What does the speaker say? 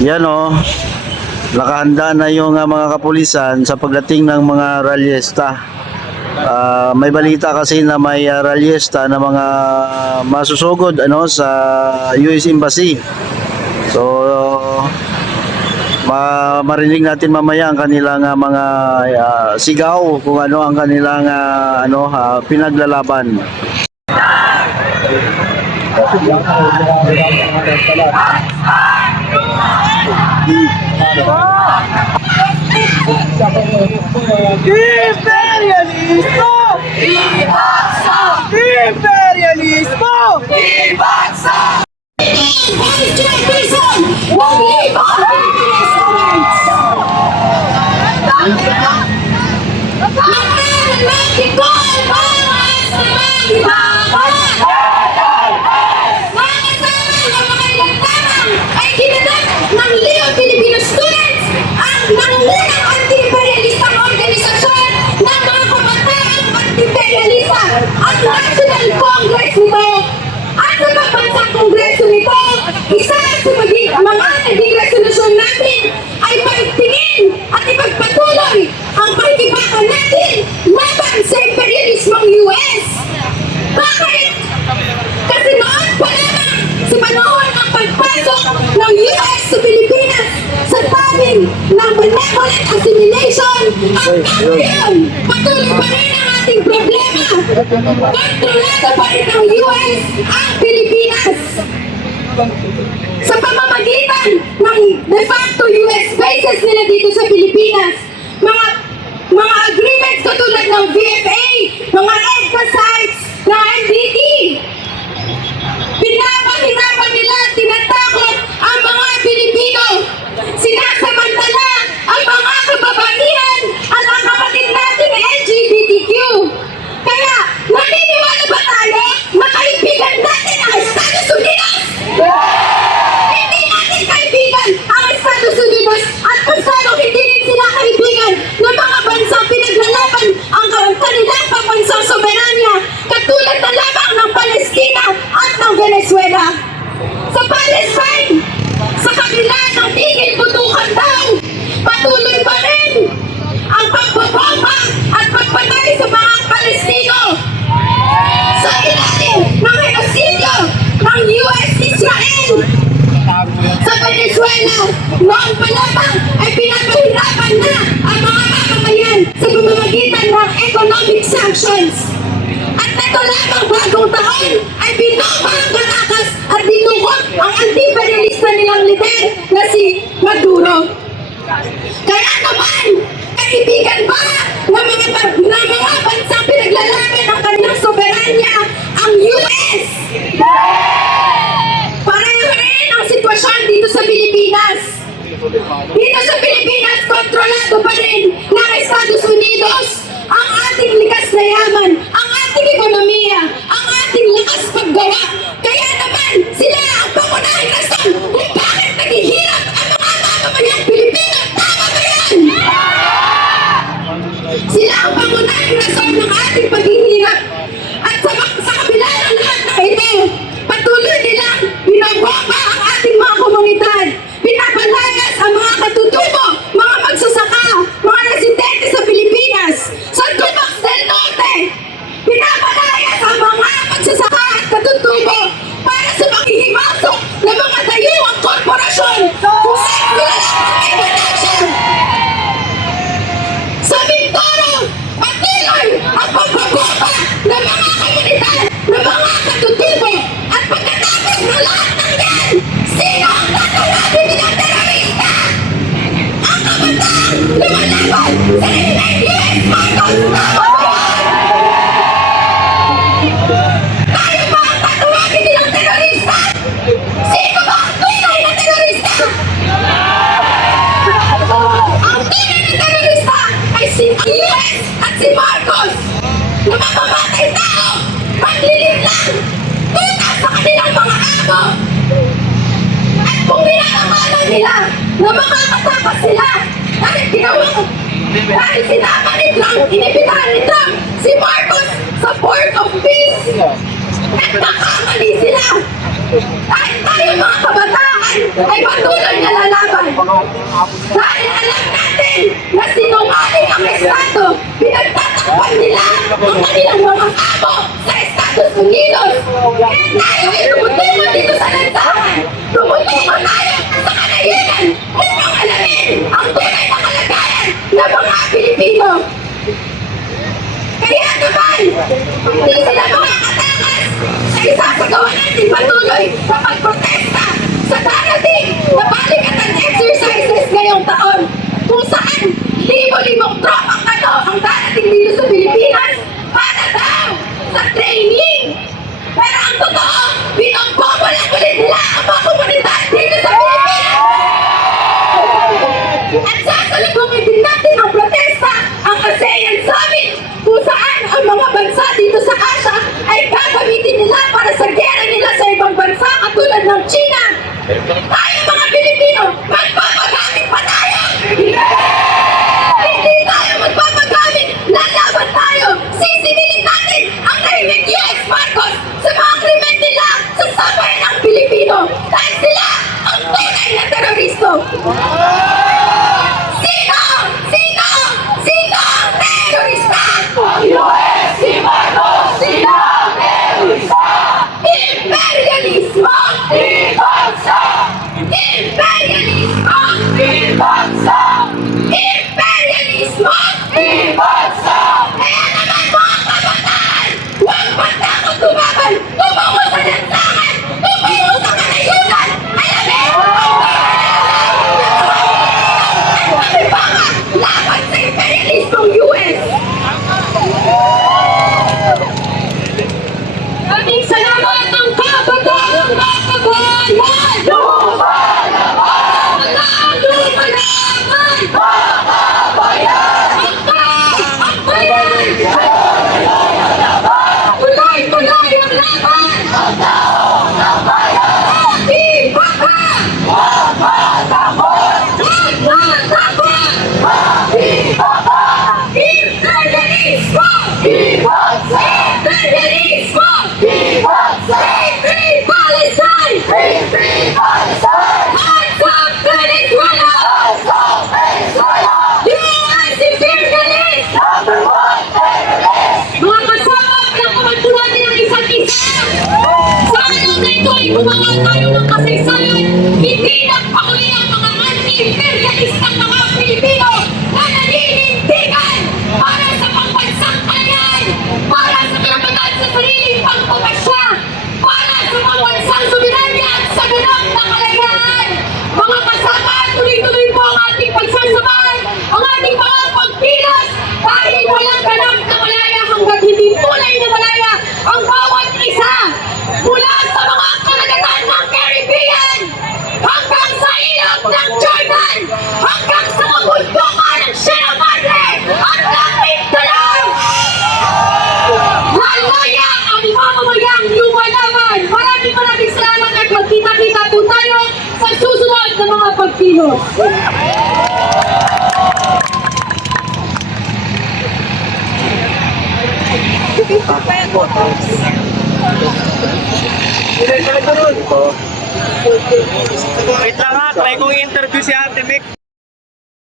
Yan o, nakahanda na yung mga kapulisan sa pagdating ng mga ralyesta. May balita kasi na may ralyesta na mga masusugod sa US Embassy. So, marinig natin mamaya ang kanilang mga sigaw kung ano ang kanilang pinaglalaban. Imperialismo! Ibagsa! Imperialismo! Ibagsa! Jason! Huwag liban! Magkikol! Bawas na magbaban! Mga kasama ng mga lantarang ay ginanap ng Leon Filipino Students ang nangunang anti-imperialistang organisasyon ng mga kabataang anti-imperialista at National Congress nito. At sa pagbansang kongreso nito, isa sa mga naging resolusyon natin ay paigtingin at ipagpatuloy ang pakikibakan natin laban sa imperialismong US. Bakit? Kasi noon pa lamang sa panahon ng pagpasok ng US sa Pilipinas sa tabing ng benevolent assimilation at ngayon, patuloy pa rin ang ating problema. Kontrolado pa rin ng US ang Pilipinas. Sa pamamagitan ng de facto US bases nila dito sa Pilipinas, mga agreements katulad ng VFA, mga EDCA sites na NDT, pinapahirapan nila, tinatakot ang mga Pilipino, sinasamantala ang mga kababaihan at ang kapatid natin LGBTQ. Kaya, naniniwala ba tayo na kaibigan natin ang Estados Unidos? Hindi natin kaibigan ang Estados Unidos at kung saan hindi rin sila kaibigan ng mga bansang pinaglalaban ang kanilang pambansang soberanya katulad na lamang ng Palestina at ng Venezuela. Sa Palestine, sa kabila ng tigil putukan daw, patuloy pa rin ang pagbabomba at pagpatay sa mga Palestino. Sa ilalim ng genosidyo ng US Israel. Sa Venezuela, noong pa lamang ay pinapahirapan na ang mga mamamayan sa pamamagitan ng economic sanctions. At ito lamang bagong taon ay binomba ang Caracas at dinukot ang anti-imperialista nilang lider na si Maduro. Kaya naman, kaibigan ba ng mga bansang pinaglalaban ng kanilang soberanya ang US? Pareho rin ang sitwasyon dito sa Pilipinas. Dito sa Pilipinas, kontrolado pa rin ng Estados Unidos ang ating likas na yaman, ang ating ekonomiya, ang ating lakas paggawa. Kaya naman, sila ang pangunahing rason kung bakit naghihirap ang mga mamamayang Pilipino. Tama ba yan? Sila ang pangunahing rason ng ating paghihirap. At sa kabila ng lahat ng ito, patuloy nilang binabomba ang ating mga komunidad. Pinapalayas ang mga katutubo, mga magsasaka, mga residente sa Pilipinas. Sa Tumac del Norte, pinapalayas ang mga magsasaka at katutubo para sa paghihimasok ng mga dayuhang korporasyon kung saan sila lamang may connection. Sa Mindoro, patuloy ang pagbabomba ng mga komunidad, ng mga katutubo. At pagkatapos ng lahat ng yan, sino ang tatawagin nilang terorista? Ang kabataan lumalaban sa US Marcos. Tayo ba ang tatawagin nilang terorista? Sino ba ang tunay na terorista? Ang tunay na terorista ay si US at si Marcos na mamamatay tao, paglilip lang, tutas sa kanilang mga amo. At kung pinanamalan nila na makakatakas sila dahil sinama ni Trump, inibitahan ni Trump si Marcos sa Port of Peace. Nagkakamali sila! Kahit tayo mga kabataan ay patuloy na lalaban. Dahil alam natin na sinungaling ang Estado, pinagtatakpan nila ang kanilang mga amo sa Estados Unidos. Kaya tayo ay tumutungo dito sa lansangan. Tumutungo tayo sa kanayinan upang alamin ang tunay na kalagayan ng mga Pilipino. Kaya naman, hindi sila makakatakas sa isasagawa natin patuloy sa pagprotesta sa darating na balikatan exercises ngayong taon kung saan libo-libong tropang ano ang darating dito sa Pilipinas para daw sa training. Pero ang totoo, binombobo lang ulit nila ang mga komunidad dito sa Pilipinas. At sasalubungin din natin ang protesta, ang ASEAN Summit, kung saan ang mga bansa dito sa Asia ay gagamitin nila para sa gera nila sa ibang bansa katulad ng China. Tayo mga Pilipino, magpapagamit pa tayo! Hindi tayo magpapagamit! Lalaban tayo! Sisingilin natin ang nahimik US Marcos sa mga krimen nila sa sambayan ng Pilipino dahil sila ang tunay na teroristo! Sino? Sino? Sino ang terorista? Ang US! Si Marcos! Sino ang terorista? Imperialismo! Ibagsak! Imperialismo! Ibagsak! Imperialismo! Ibagsak! Kaya naman mga kabataan, huwag matakot tumaban! Tumungo sa lansangan! Tumungo sa kanayunan! Alamin! Kami pa nga laban sa imperialismong US! Maraming salamat ang kabataan ng mga kabayan! Lumalaban! Lumalaban! Mga kabayan! Ang bayan! Tuloy-tuloy ang laban! Ang taong ng bayan! Di ba ka? Huwag matakot! Huwag matakot! Di ba ka? Imperialismo! Ibagsak! Imperialismo! Ibagsak! Free Palestine! Free Palestine! Hands up Venezuela! Hands up Venezuela! US imperialist! Number one terrorist! Mga kasama, pinakamanto natin ang isa't isa! Sa araw na ito ay gumawa tayo ng kasaysayan, hindi nagpakuli ang mga anti-imperialistang mga Pilipino na naninindigan para sa pambansang kalayaan, para sa karapatan sa sariling pangpapasya, para sa pambansang soberanya at sa ganap na kalayaan. Mga kasama, tuloy-tuloy po ang ating pagsasamahan, ang ating mga pagpilas, dahil walang ganap na malaya hanggat hindi tunay na malaya ang bawat isa. Mula sa mga karagatan ng Caribbean, hanggang sa ilog ng Jordan, hanggang sa kabundukan ng Sierra Madre, hanggang Mindanao. Lalaya ang mamamayang lumalaban. Maraming salamat at magkita-kita po tayo sa susunod na mga pagkilos. Wait lang ha, try kong interview si Ate Mick.